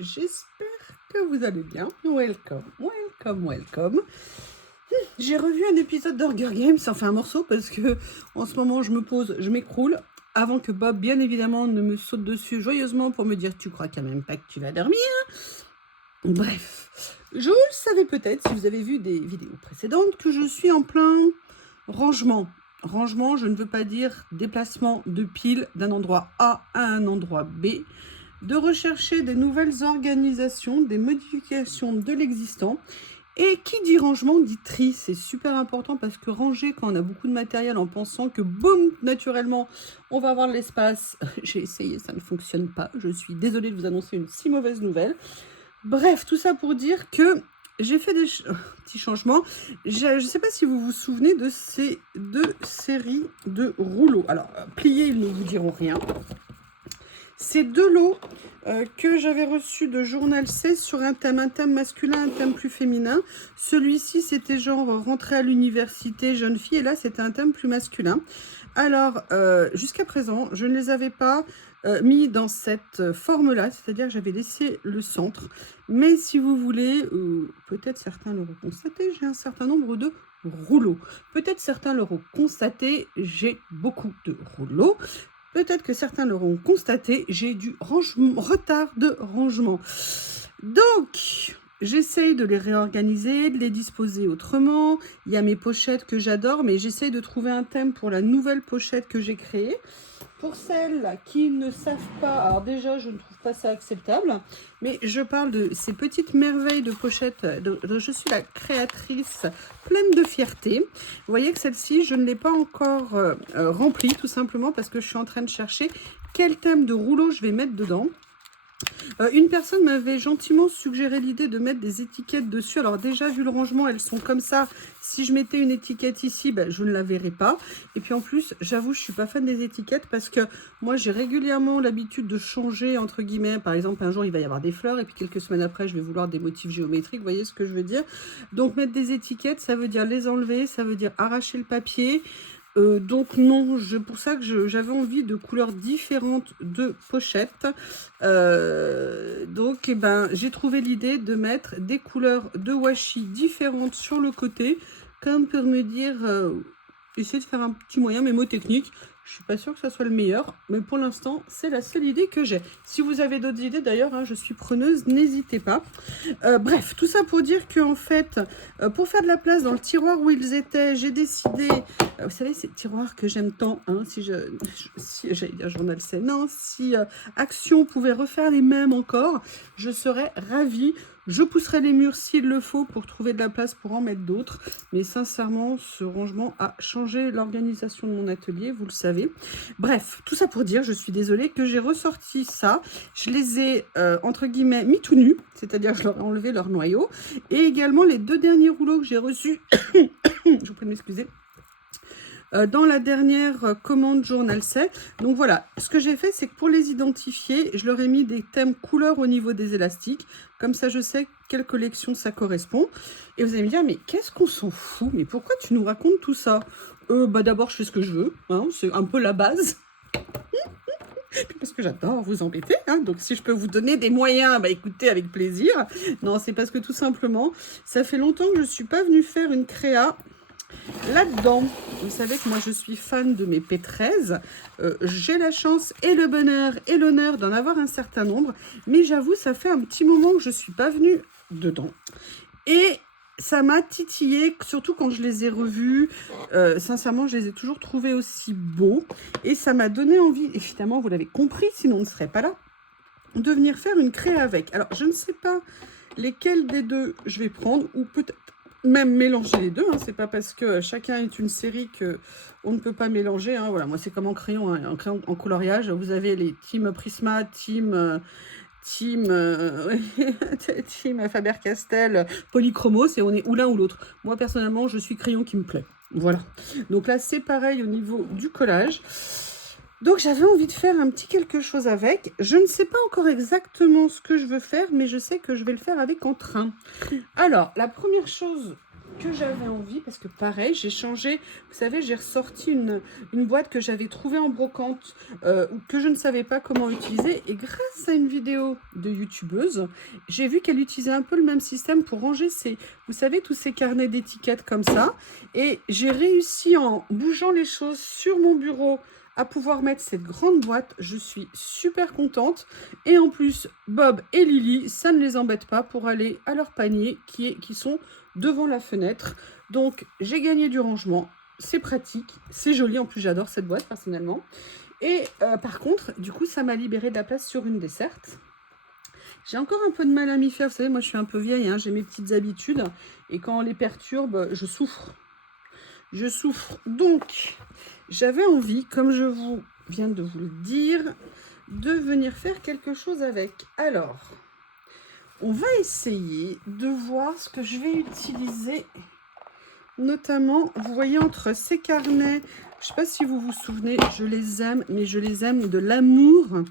j'espère que vous allez bien. Welcome, welcome, welcome. J'ai revu un épisode d'Hunger Games, enfin un morceau, parce que en ce moment je me pose, je m'écroule, avant que Bob, bien évidemment, ne me saute dessus joyeusement pour me dire « Tu crois quand même pas que tu vas dormir ?» Bref, je le savais peut-être, si vous avez vu des vidéos précédentes, que je suis en plein rangement. Rangement, je ne veux pas dire déplacement de piles d'un endroit A à un endroit B, de rechercher des nouvelles organisations, des modifications de l'existant. Et qui dit rangement dit tri, c'est super important parce que ranger quand on a beaucoup de matériel en pensant que boum, naturellement, on va avoir de l'espace. J'ai essayé, ça ne fonctionne pas. Je suis désolée de vous annoncer une si mauvaise nouvelle. Bref, tout ça pour dire que j'ai fait des petits changements. Je ne sais pas si vous vous souvenez de ces deux séries de rouleaux. Alors, pliés, ils ne vous diront rien. Ces deux lots que j'avais reçus de Journal 16 sur un thème masculin, un thème plus féminin. Celui-ci, c'était genre rentrer à l'université, jeune fille, et là, c'était un thème plus masculin. Alors, jusqu'à présent, je ne les avais pas mis dans cette forme-là, c'est-à-dire que j'avais laissé le centre. Mais si vous voulez, peut-être certains l'auront constaté, j'ai un certain nombre de rouleaux. Peut-être certains l'auront constaté, j'ai beaucoup de rouleaux. Peut-être que certains l'auront constaté, j'ai du retard de rangement. Donc, j'essaye de les réorganiser, de les disposer autrement. Il y a mes pochettes que j'adore, mais j'essaye de trouver un thème pour la nouvelle pochette que j'ai créée. Pour celles qui ne savent pas, alors déjà, je ne trouve pas ça acceptable, mais je parle de ces petites merveilles de pochettes dont je suis la créatrice pleine de fierté. Vous voyez que celle-ci, je ne l'ai pas encore remplie, tout simplement parce que je suis en train de chercher quel thème de rouleau je vais mettre dedans. Une personne m'avait gentiment suggéré l'idée de mettre des étiquettes dessus. Alors déjà, vu le rangement, elles sont comme ça. Si je mettais une étiquette ici, ben, je ne la verrais pas. Et puis en plus, j'avoue, je ne suis pas fan des étiquettes parce que moi, j'ai régulièrement l'habitude de changer, entre guillemets. Par exemple, un jour, il va y avoir des fleurs et puis quelques semaines après, je vais vouloir des motifs géométriques. Vous voyez ce que je veux dire? Donc, mettre des étiquettes, ça veut dire les enlever, ça veut dire arracher le papier. Donc non, pour ça que j'avais envie de couleurs différentes de pochettes. Donc eh ben, j'ai trouvé l'idée de mettre des couleurs de washi différentes sur le côté, comme pour me dire, essayer de faire un petit moyen mémotechnique. Je suis pas sûre que ça soit le meilleur, mais pour l'instant, c'est la seule idée que j'ai. Si vous avez d'autres idées, d'ailleurs, hein, je suis preneuse, n'hésitez pas. Bref, tout ça pour dire qu'en fait, pour faire de la place dans le tiroir où ils étaient, j'ai décidé, vous savez, ces tiroirs que j'aime tant, hein, si j'allais dire Journal C, non, si Action pouvait refaire les mêmes encore, je serais ravie. Je pousserai les murs s'il le faut pour trouver de la place pour en mettre d'autres. Mais sincèrement, ce rangement a changé l'organisation de mon atelier, vous le savez. Bref, tout ça pour dire, je suis désolée que j'ai ressorti ça. Je les ai, entre guillemets, mis tout nus. C'est-à-dire je leur ai enlevé leur noyau. Et également les deux derniers rouleaux que j'ai reçus. Je vous prie de m'excuser. Dans la dernière commande Journal 7. Donc voilà, ce que j'ai fait, c'est que pour les identifier, je leur ai mis des thèmes couleurs au niveau des élastiques. Comme ça, je sais quelle collection ça correspond. Et vous allez me dire, mais qu'est-ce qu'on s'en fout? Mais pourquoi tu nous racontes tout ça? Bah d'abord, je fais ce que je veux. Hein, c'est un peu la base. Parce que j'adore vous embêter, hein, donc si je peux vous donner des moyens, bah écoutez, avec plaisir. Non, c'est parce que tout simplement, ça fait longtemps que je ne suis pas venue faire une créa là-dedans. Vous savez que moi je suis fan de mes P13, j'ai la chance et le bonheur et l'honneur d'en avoir un certain nombre, mais j'avoue ça fait un petit moment que je ne suis pas venue dedans. Et ça m'a titillé, surtout quand je les ai revus. Sincèrement, je les ai toujours trouvés aussi beaux. Et ça m'a donné envie, évidemment, vous l'avez compris, sinon on ne serait pas là, de venir faire une créa avec. Alors, je ne sais pas lesquels des deux je vais prendre, ou peut-être même mélanger les deux. Hein. C'est pas parce que chacun est une série qu'on ne peut pas mélanger. Hein. Voilà, moi, c'est comme en crayon, hein. En crayon en coloriage. Vous avez les team Prisma, team Faber-Castell, Polychromos, et on est ou l'un ou l'autre. Moi, personnellement, je suis crayon qui me plaît. Voilà. Donc là, c'est pareil au niveau du collage. Donc, j'avais envie de faire un petit quelque chose avec. Je ne sais pas encore exactement ce que je veux faire, mais je sais que je vais le faire avec entrain. Alors, la première chose que j'avais envie, parce que pareil, j'ai changé, vous savez, j'ai ressorti une boîte que j'avais trouvée en brocante, que je ne savais pas comment utiliser, et grâce à une vidéo de youtubeuse, j'ai vu qu'elle utilisait un peu le même système pour ranger vous savez, tous ces carnets d'étiquettes comme ça, et j'ai réussi en bougeant les choses sur mon bureau à pouvoir mettre cette grande boîte. Je suis super contente, et en plus Bob et Lily, ça ne les embête pas pour aller à leur panier qui sont devant la fenêtre. Donc j'ai gagné du rangement, c'est pratique, c'est joli, en plus j'adore cette boîte personnellement. Et par contre, du coup, ça m'a libéré de la place sur une desserte. J'ai encore un peu de mal à m'y faire, vous savez, moi je suis un peu vieille, hein, j'ai mes petites habitudes, et quand on les perturbe, je souffre. Je souffre. Donc, j'avais envie, comme je viens de vous le dire, de venir faire quelque chose avec. Alors, on va essayer de voir ce que je vais utiliser, notamment, vous voyez, entre ces carnets, je ne sais pas si vous vous souvenez, je les aime, mais je les aime de l'amour.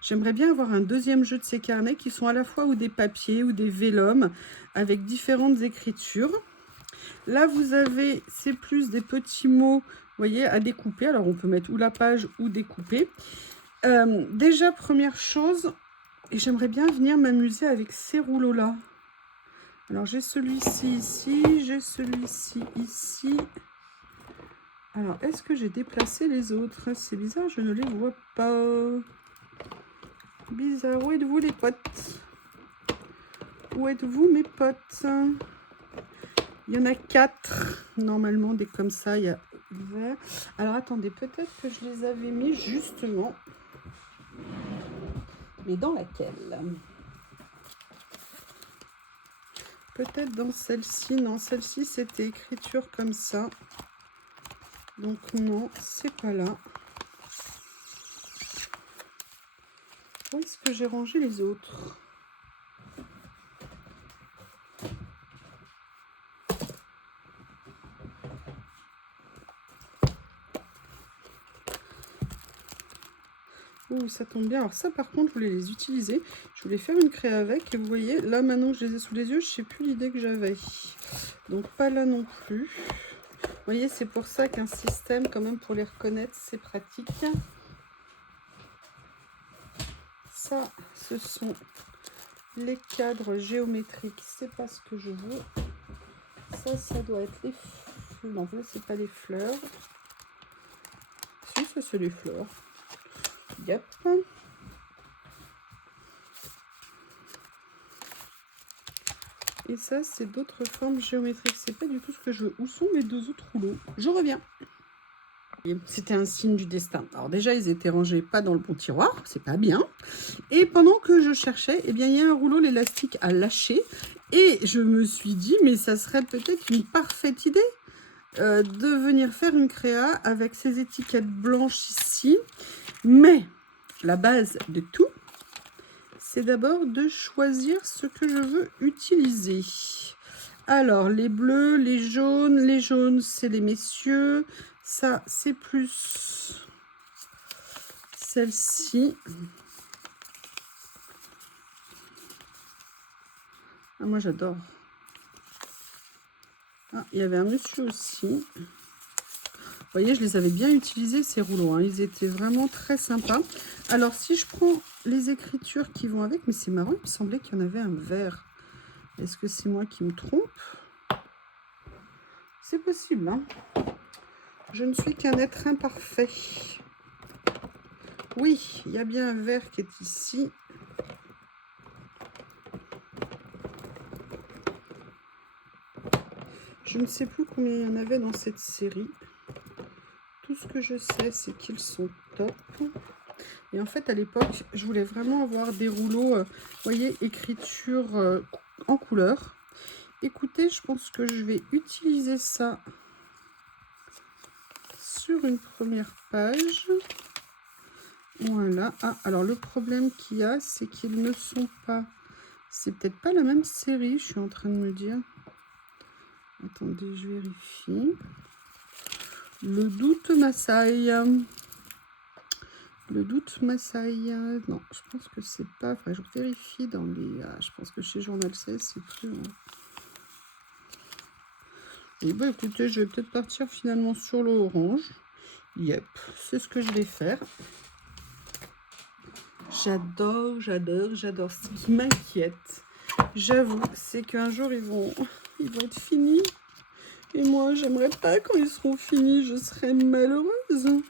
J'aimerais bien avoir un deuxième jeu de ces carnets qui sont à la fois ou des papiers ou des vélums avec différentes écritures. Là, vous avez, c'est plus des petits mots, vous voyez, à découper. Alors, on peut mettre ou la page ou découper. Déjà, première chose, et j'aimerais bien venir m'amuser avec ces rouleaux-là. Alors, j'ai celui-ci ici, j'ai celui-ci ici. Alors, est-ce que j'ai déplacé les autres? C'est bizarre, je ne les vois pas. Bizarre. Où êtes-vous, les potes? Où êtes-vous, mes potes? Il y en a 4, normalement, des comme ça, il y a vert. Alors, attendez, peut-être que je les avais mis justement. Mais dans laquelle? Peut-être dans celle-ci. Non, celle-ci, c'était écriture comme ça. Donc, non, c'est pas là. Où est-ce que j'ai rangé les autres? Ouh, ça tombe bien. Alors ça, par contre, je voulais les utiliser. Je voulais faire une créa avec. Et vous voyez, là, maintenant que je les ai sous les yeux, je ne sais plus l'idée que j'avais. Donc, pas là non plus. Vous voyez, c'est pour ça qu'un système, quand même, pour les reconnaître, c'est pratique. Ça, ce sont les cadres géométriques. C'est pas ce que je veux. Ça doit être les fleurs. Non, là, c'est pas les fleurs. Si, ça, c'est les fleurs. Yep. Et ça, c'est d'autres formes géométriques. C'est pas du tout ce que je veux. Où sont mes 2 autres rouleaux? Je reviens. C'était un signe du destin. Alors déjà, ils étaient rangés pas dans le bon tiroir. C'est pas bien. Et pendant que je cherchais, eh bien, il y a un rouleau, l'élastique a lâché. Et je me suis dit, mais ça serait peut-être une parfaite idée de venir faire une créa avec ces étiquettes blanches ici. Mais la base de tout, c'est d'abord de choisir ce que je veux utiliser. Alors, les bleus, les jaunes, c'est les messieurs. Ça, c'est plus celle-ci. Ah, moi, j'adore. Ah, il y avait un monsieur aussi. Vous voyez, je les avais bien utilisés, ces rouleaux. Hein. Ils étaient vraiment très sympas. Alors, si je prends les écritures qui vont avec, mais c'est marrant, il me semblait qu'il y en avait un vert. Est-ce que c'est moi qui me trompe? C'est possible, hein. Je ne suis qu'un être imparfait. Oui, il y a bien un vert qui est ici. Je ne sais plus combien il y en avait dans cette série. Tout ce que je sais, c'est qu'ils sont top. Et en fait, à l'époque, je voulais vraiment avoir des rouleaux, vous voyez, écriture en couleur. Écoutez, je pense que je vais utiliser ça sur une première page. Voilà. Ah, alors le problème qu'il y a, c'est qu'ils ne sont pas... C'est peut-être pas la même série, je suis en train de me dire. Attendez, je vérifie. Le doute m'assaille. Le doute m'assaille. Non, je pense que c'est pas... Enfin, je vérifie dans les... Ah, je pense que chez Journal 16, c'est plus... Et bah écoutez, je vais peut-être partir finalement sur le orange. Yep, c'est ce que je vais faire. J'adore, j'adore, j'adore. Ce qui m'inquiète, j'avoue, c'est qu'un jour ils vont être finis. Et moi, j'aimerais pas quand ils seront finis, je serai malheureuse.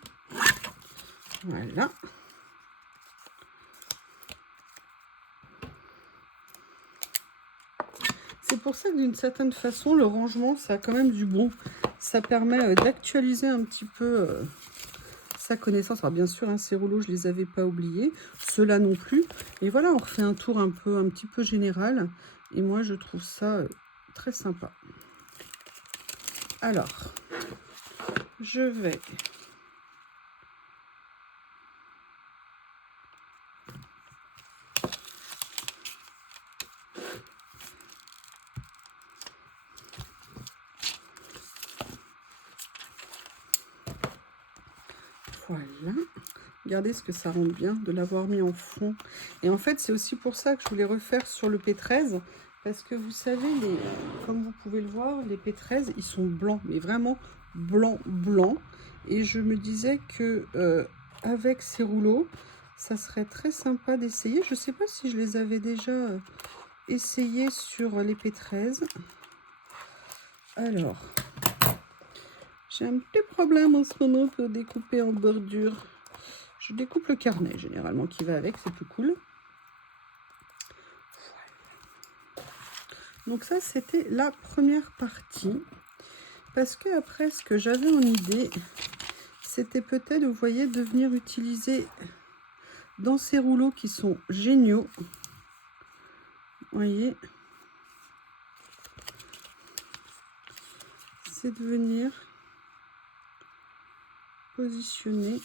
Voilà. C'est pour ça que d'une certaine façon, le rangement, ça a quand même du bon. Ça permet d'actualiser un petit peu sa connaissance. Alors bien sûr, hein, ces rouleaux, je les avais pas oubliés. Ceux-là non plus. Et voilà, on refait un tour un petit peu général. Et moi, je trouve ça très sympa. Alors, je vais... Voilà. Regardez ce que ça rend bien de l'avoir mis en fond. Et en fait, c'est aussi pour ça que je voulais refaire sur le P13. Parce que vous savez, comme vous pouvez le voir, les P13, ils sont blancs. Mais vraiment blanc, blanc. Et je me disais que avec ces rouleaux, ça serait très sympa d'essayer. Je ne sais pas si je les avais déjà essayés sur les P13. Alors, j'ai un petit problème en ce moment pour découper en bordure. Je découpe le carnet, généralement, qui va avec, c'est plus cool. Voilà. Donc ça, c'était la première partie. Parce que après, ce que j'avais en idée, c'était peut-être, vous voyez, de venir utiliser dans ces rouleaux qui sont géniaux. Vous voyez, c'est de venir positionner.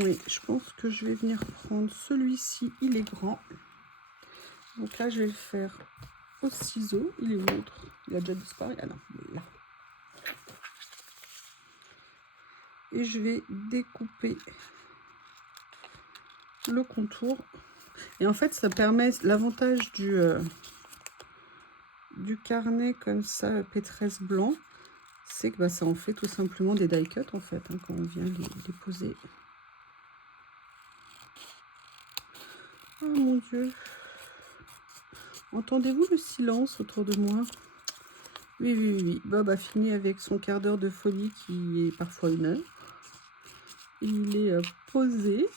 Oui, je pense que je vais venir prendre celui-ci, il est grand. Donc là, je vais le faire au ciseau. Il est où l'autre? Il a déjà disparu. Ah non, il est là. Et je vais découper le contour. Et en fait, ça permet l'avantage du carnet comme ça, P13 blanc, c'est que bah, ça en fait tout simplement des die cuts en fait, hein, quand on vient les poser. Oh mon Dieu. Entendez-vous le silence autour de moi? Oui, oui, oui. Bob a fini avec son quart d'heure de folie qui est parfois 1 heure. Il est posé.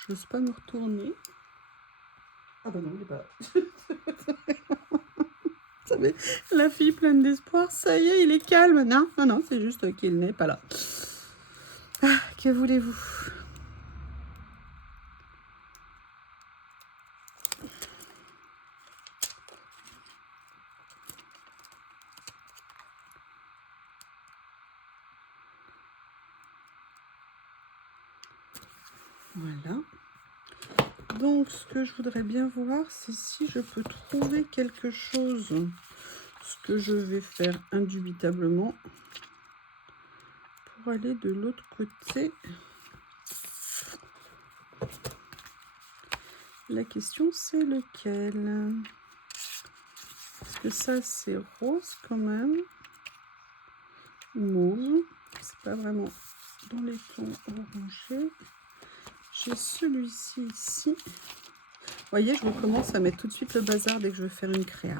Je n'ose pas me retourner. Ah bah non, il est pas là. Vous savez, la fille pleine d'espoir, ça y est, il est calme. Non, non, non, c'est juste qu'il n'est pas là. Ah, que voulez-vous? Voilà. Donc, ce que je voudrais bien voir, c'est si je peux trouver quelque chose. Ce que je vais faire indubitablement pour aller de l'autre côté. La question, c'est lequel? Parce que ça, c'est rose quand même. Mauve. C'est pas vraiment dans les tons orangés. J'ai celui-ci ici. Vous voyez, je recommence à mettre tout de suite le bazar dès que je veux faire une créa.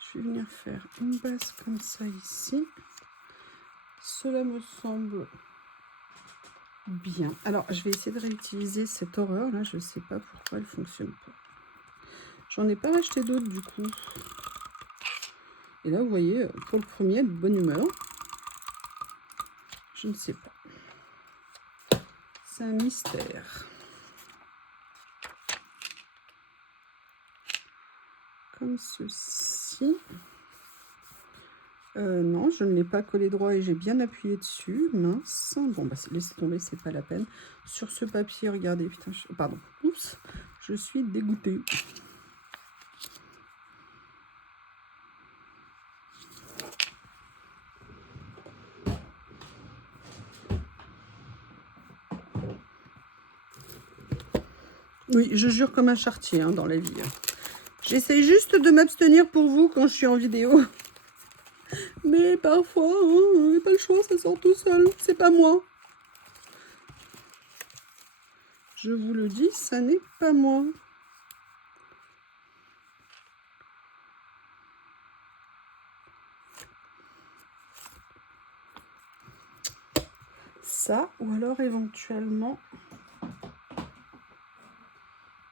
Je vais venir faire une base comme ça ici. Cela me semble bien. Alors, je vais essayer de réutiliser cette horreur là. Je ne sais pas pourquoi elle fonctionne pas. J'en ai pas acheté d'autres du coup. Et là, vous voyez, pour le premier, de bonne humeur. Je ne sais pas. C'est un mystère. Comme ceci. Non, je ne l'ai pas collé droit et j'ai bien appuyé dessus. Mince. Bon, bah, laissez tomber, c'est pas la peine. Sur ce papier, regardez, putain, pardon. Oups, je suis dégoûtée. Oui, je jure comme un chartier hein, dans la vie. J'essaye juste de m'abstenir pour vous quand je suis en vidéo. Mais parfois, hein, pas le choix, ça sort tout seul. C'est pas moi. Je vous le dis, ça n'est pas moi. Ça, ou alors éventuellement...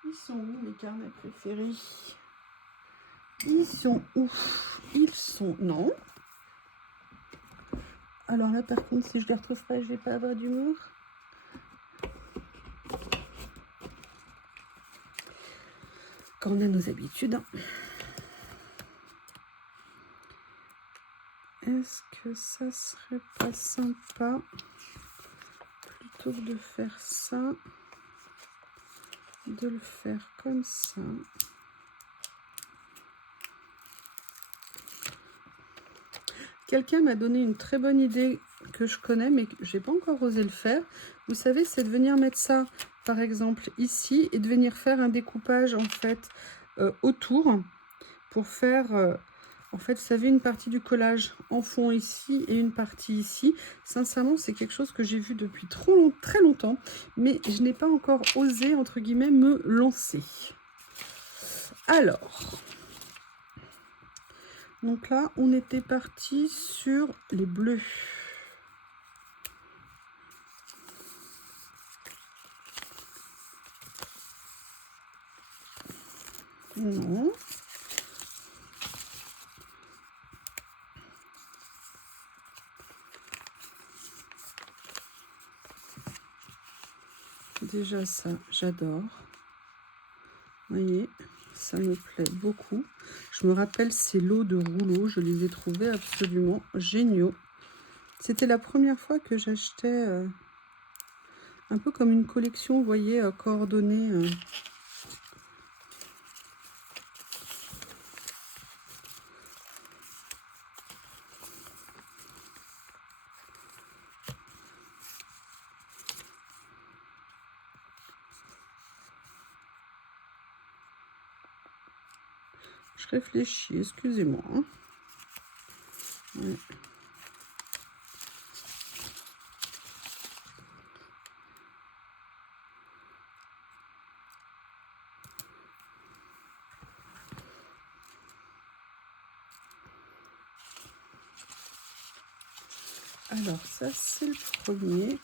Ils sont où mes carnets préférés? Ils sont où? Ils sont... Non. Alors là, par contre, si je les retrouve pas, je vais pas avoir d'humour. Quand on a nos habitudes. Hein. Est-ce que ça serait pas sympa plutôt que de faire ça, de le faire comme ça? Quelqu'un m'a donné une très bonne idée que je connais, mais que j'ai pas encore osé le faire. Vous savez, c'est de venir mettre ça, par exemple, ici, et de venir faire un découpage, en fait, autour, pour faire, en fait, vous savez, une partie du collage en fond ici, et une partie ici. Sincèrement, c'est quelque chose que j'ai vu depuis très longtemps, mais je n'ai pas encore osé, entre guillemets, me lancer. Alors... Donc là, on était parti sur les bleus. Non. Déjà ça, j'adore. Vous voyez, ça me plaît beaucoup. Je me rappelle ces lots de rouleaux, je les ai trouvés absolument géniaux. C'était la première fois que j'achetais un peu comme une collection, vous voyez, coordonnée. Je réfléchis, excusez-moi. Hein. Ouais. Alors ça, c'est le premier.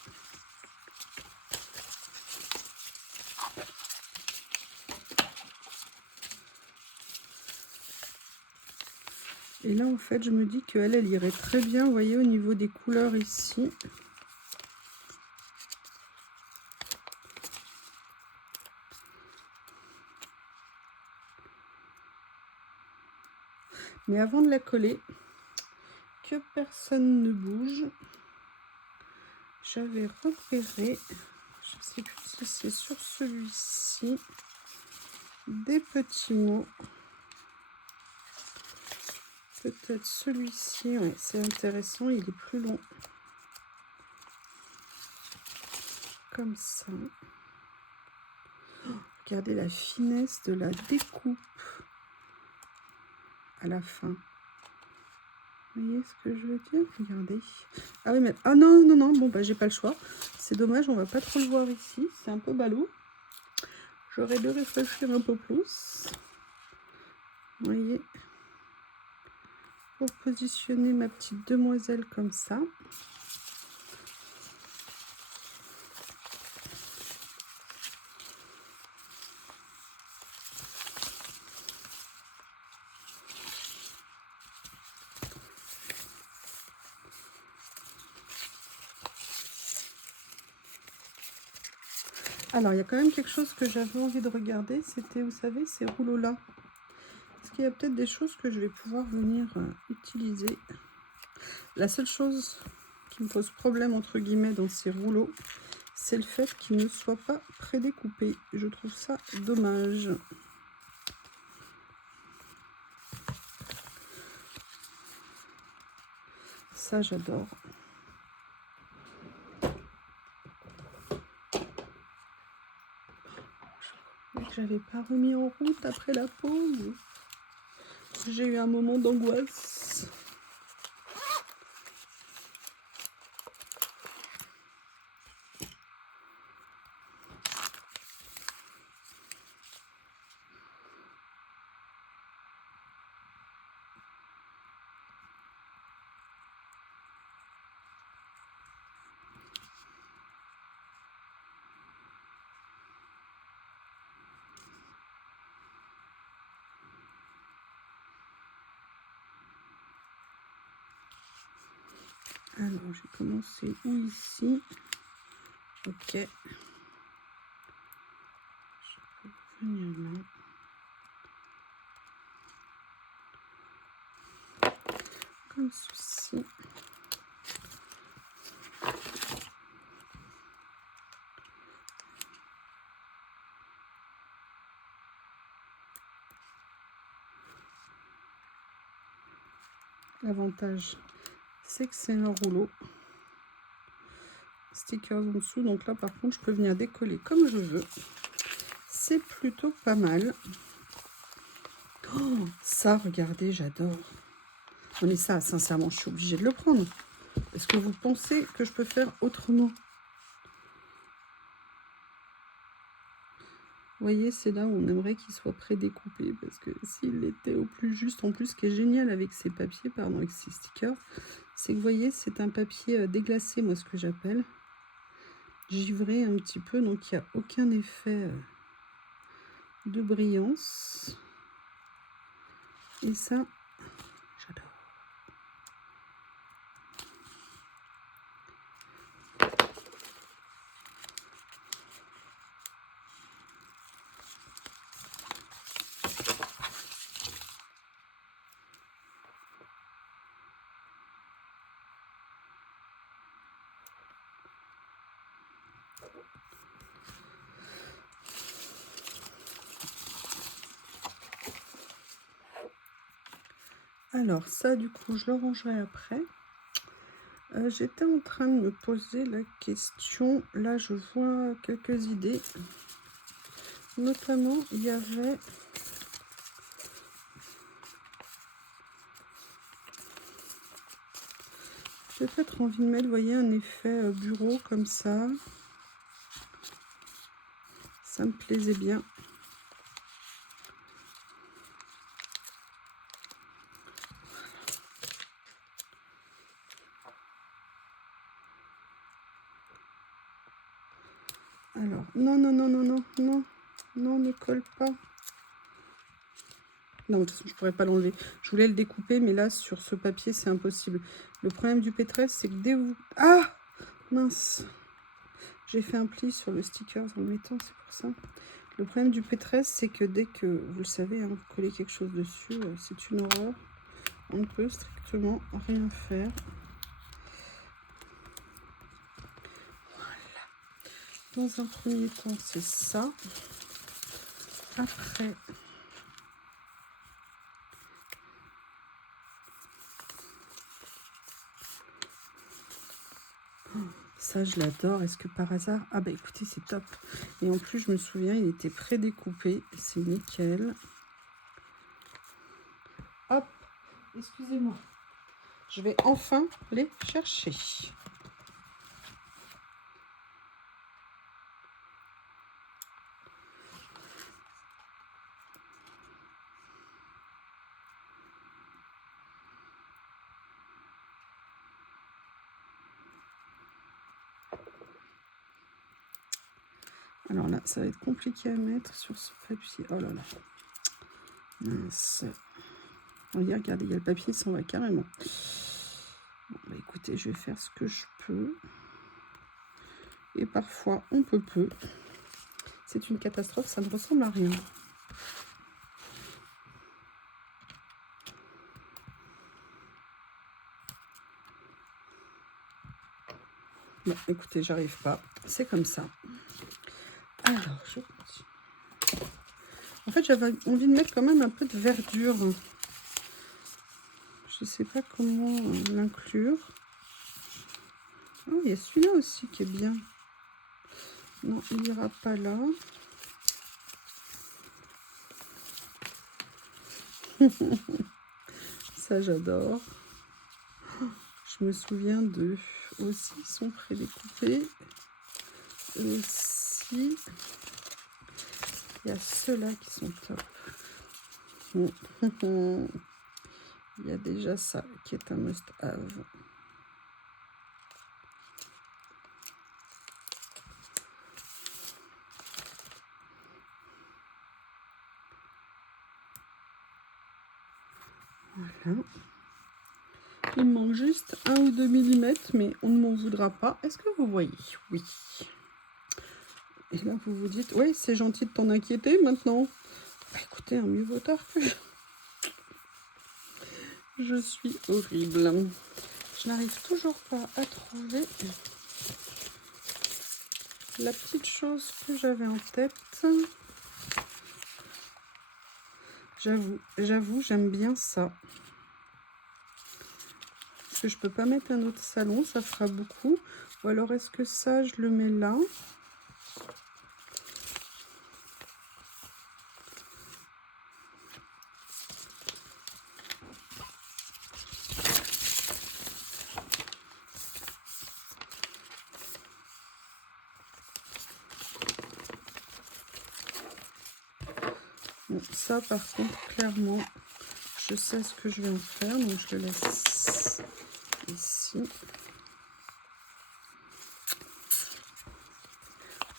Et là, en fait, je me dis qu'elle, elle irait très bien, vous voyez, au niveau des couleurs ici. Mais avant de la coller, que personne ne bouge, j'avais repéré, je ne sais plus si c'est sur celui-ci, des petits mots. Peut-être celui-ci, ouais, c'est intéressant, il est plus long. Comme ça. Oh, regardez la finesse de la découpe à la fin. Vous voyez ce que je veux dire? Regardez. Ah oui, mais... Ah non, non, non, bon, bah j'ai pas le choix. C'est dommage, on va pas trop le voir ici. C'est un peu ballot. J'aurais dû réfléchir un peu plus. Vous voyez? Pour positionner ma petite demoiselle comme ça. Alors, il y a quand même quelque chose que j'avais envie de regarder. C'était, vous savez, ces rouleaux-là. Est-ce qu'il y a peut-être des choses que je vais pouvoir venir utiliser? La seule chose qui me pose problème, entre guillemets, dans ces rouleaux, c'est le fait qu'ils ne soient pas prédécoupés. Je trouve ça dommage. Ça, j'adore. que j'avais pas remis en route après la pause. J'ai eu un moment d'angoisse. Alors, j'ai commencé où ici? Ok. Je peux venir là. Comme ceci. L'avantage, c'est que c'est un rouleau. Stickers en dessous, donc là par contre je peux venir décoller comme je veux. C'est plutôt pas mal. Oh, ça, regardez, j'adore. Mais ça, sincèrement, je suis obligée de le prendre. Est-ce que vous pensez que je peux faire autrement? Vous voyez, c'est là où on aimerait qu'il soit prédécoupé, parce que s'il était au plus juste, en plus, ce qui est génial avec ces papiers, pardon, avec ces stickers, c'est que vous voyez, c'est un papier déglacé, moi, ce que j'appelle. Givré un petit peu, donc il n'y a aucun effet de brillance. Et ça, j'adore. Alors ça, du coup, je le rangerai après. J'étais en train de me poser la question. Là, je vois quelques idées. Notamment, il y avait... J'ai peut-être envie de mettre, vous voyez, un effet bureau comme ça. Ça me plaisait bien. Alors, non, non, non, non, non, non, non, ne colle pas. Non, de toute façon, je pourrais pas l'enlever. Je voulais le découper, mais là, sur ce papier, c'est impossible. Le problème du Pétresse, c'est que dès vous... Ah! Mince! J'ai fait un pli sur le sticker en le mettant, c'est pour ça. Le problème du Pétresse, c'est que dès que, vous le savez, hein, vous collez quelque chose dessus, c'est une horreur. On ne peut strictement rien faire. Voilà. Dans un premier temps, c'est ça. Après... Ça, je l'adore. Est-ce que par hasard... Ah bah écoutez, c'est top. Et en plus, je me souviens, il était prédécoupé. C'est nickel. Hop, excusez-moi. Je vais enfin les chercher. Alors là, ça va être compliqué à mettre sur ce papier. Oh là là. Mince. Regardez, il y a le papier, il s'en va carrément. Bon, bah écoutez, je vais faire ce que je peux. Et parfois, on peut peu. C'est une catastrophe, ça ne ressemble à rien. Bon, écoutez, j'arrive pas. C'est comme ça. Alors, je continue. En fait, j'avais envie de mettre quand même un peu de verdure. Je sais pas comment l'inclure. Oh, il y a celui-là aussi qui est bien. Non, il n'ira pas là. Ça, j'adore. Je me souviens d'eux aussi, ils sont prédécoupés. Aussi, il y a ceux-là qui sont top. Il y a déjà ça qui est un must-have. Voilà. Il me manque juste 1 ou 2 mm, mais on ne m'en voudra pas. Est-ce que vous voyez? Oui. Et là, vous vous dites, oui, c'est gentil de t'en inquiéter maintenant. Bah, écoutez, un mieux vaut tard que je suis horrible. Je n'arrive toujours pas à trouver la petite chose que j'avais en tête. J'avoue, j'aime bien ça. Parce que je peux pas mettre un autre salon, ça fera beaucoup. Ou alors, est-ce que ça, je le mets là? Bon, ça, par contre, clairement, je sais ce que je vais en faire. Donc, je le laisse ici.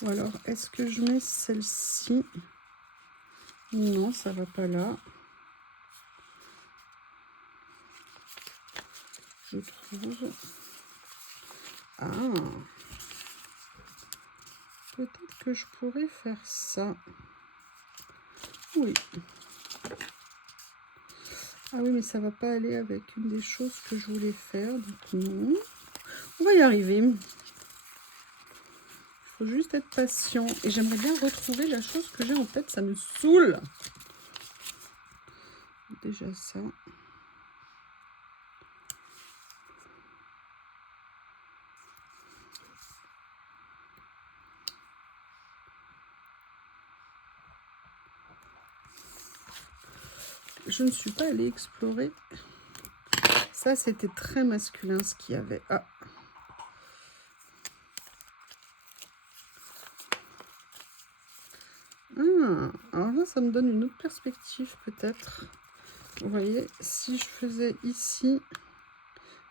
Ou alors, est-ce que je mets celle-ci? Non, ça va pas là. Je trouve. Ah. Peut-être que je pourrais faire ça. Oui. Ah oui, mais ça va pas aller avec une des choses que je voulais faire. Donc non. On va y arriver. Il faut juste être patient. Et j'aimerais bien retrouver la chose que j'ai en tête. Ça me saoule. Déjà ça. Je ne suis pas allée explorer. Ça, c'était très masculin ce qu'il y avait. Ah. Ah, alors là, ça me donne une autre perspective peut-être. Vous voyez, si je faisais ici,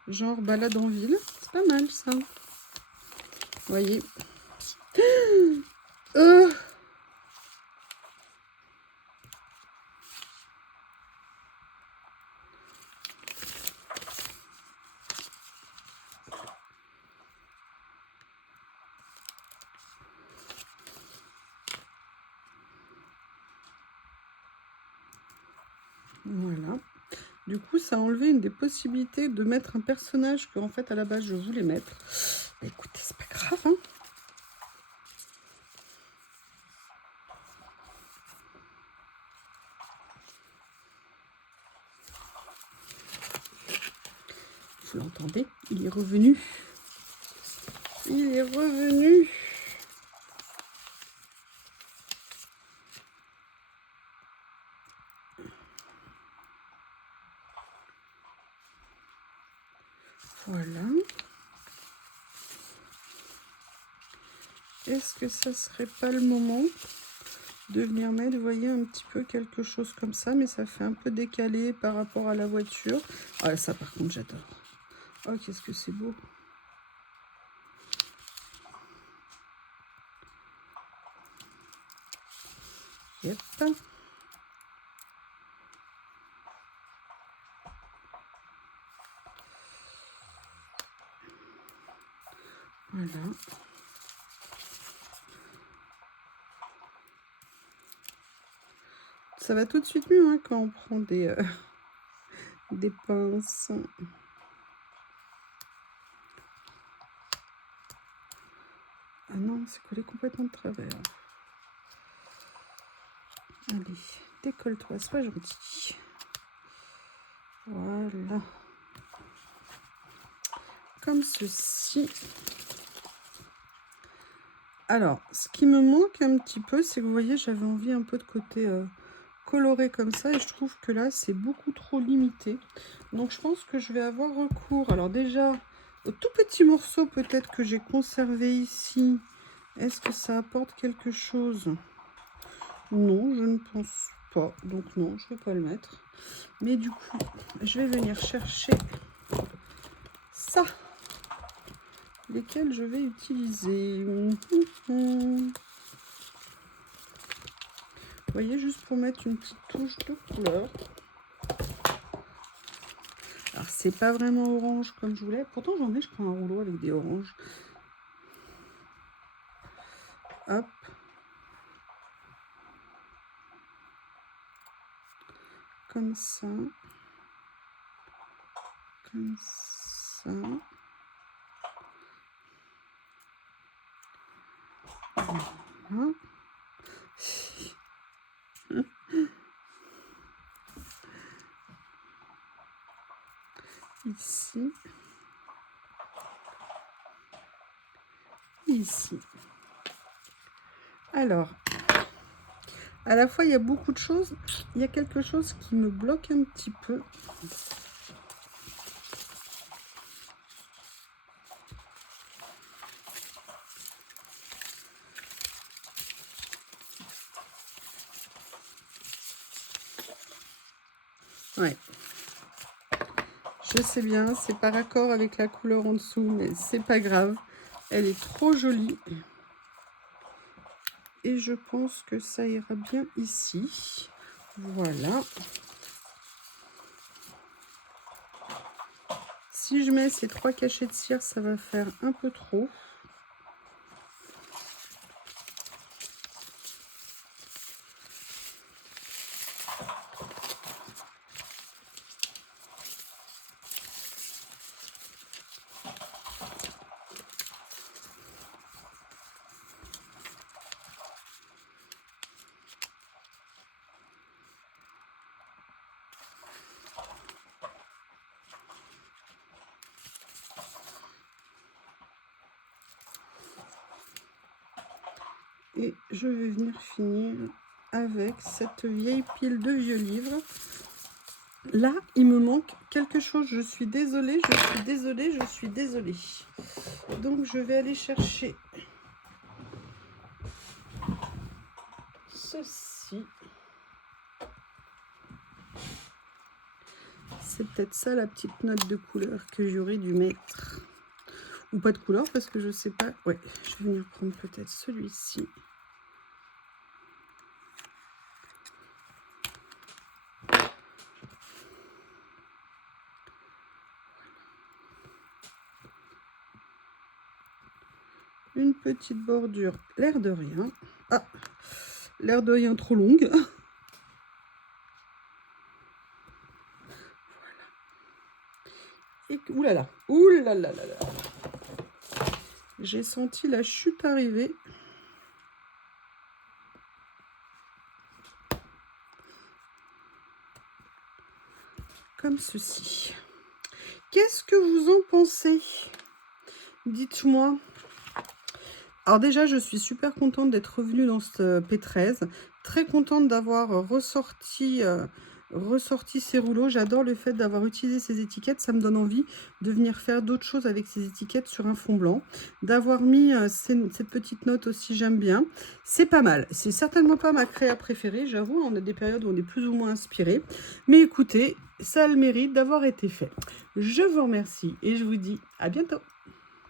genre balade en ville, c'est pas mal ça. Vous voyez. Voilà. Du coup, ça a enlevé une des possibilités de mettre un personnage que, en fait, à la base, je voulais mettre. Bah, écoutez, c'est pas grave, hein. Vous l'entendez? Il est revenu. Il est revenu. Voilà. Est-ce que ça serait pas le moment de venir mettre, vous voyez, un petit peu quelque chose comme ça, mais ça fait un peu décalé par rapport à la voiture. Ah, ça, par contre, j'adore. Oh, qu'est-ce que c'est beau. Yep. Voilà. Ça va tout de suite mieux hein, quand on prend des pinces. Ah non, c'est collé complètement de travers. Allez, décolle-toi, sois gentil. Voilà. Comme ceci. Alors, ce qui me manque un petit peu, c'est que vous voyez, j'avais envie un peu de côté coloré comme ça et je trouve que là c'est beaucoup trop limité. Donc je pense que je vais avoir recours, alors déjà au tout petit morceau peut-être que j'ai conservé ici. Est-ce que ça apporte quelque chose? Non, je ne pense pas, donc non, je ne vais pas le mettre. Mais du coup, je vais venir chercher ça, lesquels je vais utiliser. Vous voyez, juste pour mettre une petite touche de couleur. Alors, c'est pas vraiment orange comme je voulais. Pourtant, j'en ai, je prends un rouleau avec des oranges. Hop. Comme ça. Comme ça. Voilà. Ici. Ici. Alors, à la fois, il y a beaucoup de choses. Il y a quelque chose qui me bloque un petit peu. Ouais. Je sais bien, c'est par accord avec la couleur en dessous, mais c'est pas grave. Elle est trop jolie. Et je pense que ça ira bien ici. Voilà. Si je mets ces 3 cachets de cire, ça va faire un peu trop. Et je vais venir finir avec cette vieille pile de vieux livres. Là, il me manque quelque chose. Je suis désolée, je suis désolée, je suis désolée. Donc, je vais aller chercher ceci. C'est peut-être ça la petite note de couleur que j'aurais dû mettre. Ou pas de couleur parce que je sais pas. Ouais, je vais venir prendre peut-être celui-ci. Une petite bordure, l'air de rien. Ah, l'air de rien trop longue. Voilà. Et oulala, oulala, j'ai senti la chute arriver. Comme ceci. Qu'est-ce que vous en pensez? Dites-moi. Alors déjà, je suis super contente d'être revenue dans ce P13. Très contente d'avoir ressorti ces rouleaux. J'adore le fait d'avoir utilisé ces étiquettes. Ça me donne envie de venir faire d'autres choses avec ces étiquettes sur un fond blanc. D'avoir mis cette petite note aussi, j'aime bien. C'est pas mal. C'est certainement pas ma créa préférée, j'avoue. On a des périodes où on est plus ou moins inspiré. Mais écoutez, ça a le mérite d'avoir été fait. Je vous remercie et je vous dis à bientôt.